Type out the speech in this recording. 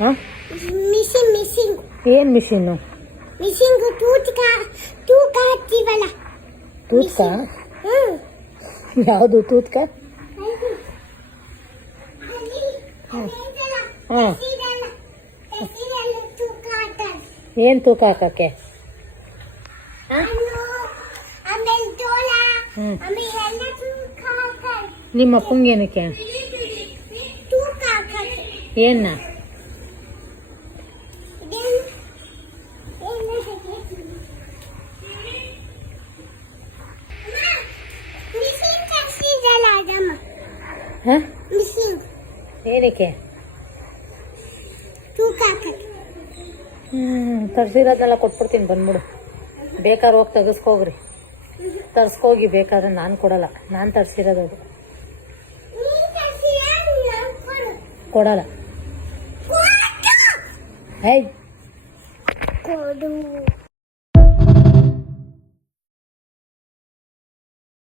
ಹಾಂ ಮಿಷಿಂಗ್ ಏನು ಮಿಷಿನ್ನು? ಮಿಷಿಂಗ್ ತೂಕ ಹಚ್ತೀವಲ್ಲ. ತೂತ್ಕ? ಹ್ಞೂ ಯಾವುದು ತೂತ್ಕ? ಹಾಂ ಹಾಂ ಏನು ತೂಕ ಹಾಕಕ್ಕೆ? ಆಮೇಲೆ ಜೋಳ ಹ್ಞೂ ಆಮೇಲೆ ಎಲ್ಲ ತೂಕ ಹಾಕಲ್ಲ. ನಿಮ್ಮ ಅಪ್ಪಂಗೇನಕ್ಕೆ? ತೂಕ ಹಾಕಕ್ಕೆ ಏನ? ಮಿಷಿನ್ ತರಿಸಿದಲ್ಲ ಅದಮ್ಮ. ಹಾಂ ಮಿಷಿನ್ ಏನಕ್ಕೆ? ತೂಕ ಹಾಕಕ್ಕೆ. ತರಿಸಿರೋದನ್ನೆಲ್ಲ ಕೊಟ್ಬಿಡ್ತೀನಿ, ಬಂದ್ಬಿಡು. ಬೇಕಾದ್ರೆ ಹೋಗಿ ತೆಗೆಸ್ಕೋಗ್ರಿ, ತರ್ಸ್ಕೋಗಿ. ಬೇಕಾದ್ರೆ ನಾನು ಕೊಡಲ್ಲ, ನಾನು ತರಿಸಿರೋದು ಅದು. ನೀನ್ ತರಿಸಿದ ನಾನು ಕೊಡಲ್ಲ. ಹೇ ಕೊಡು.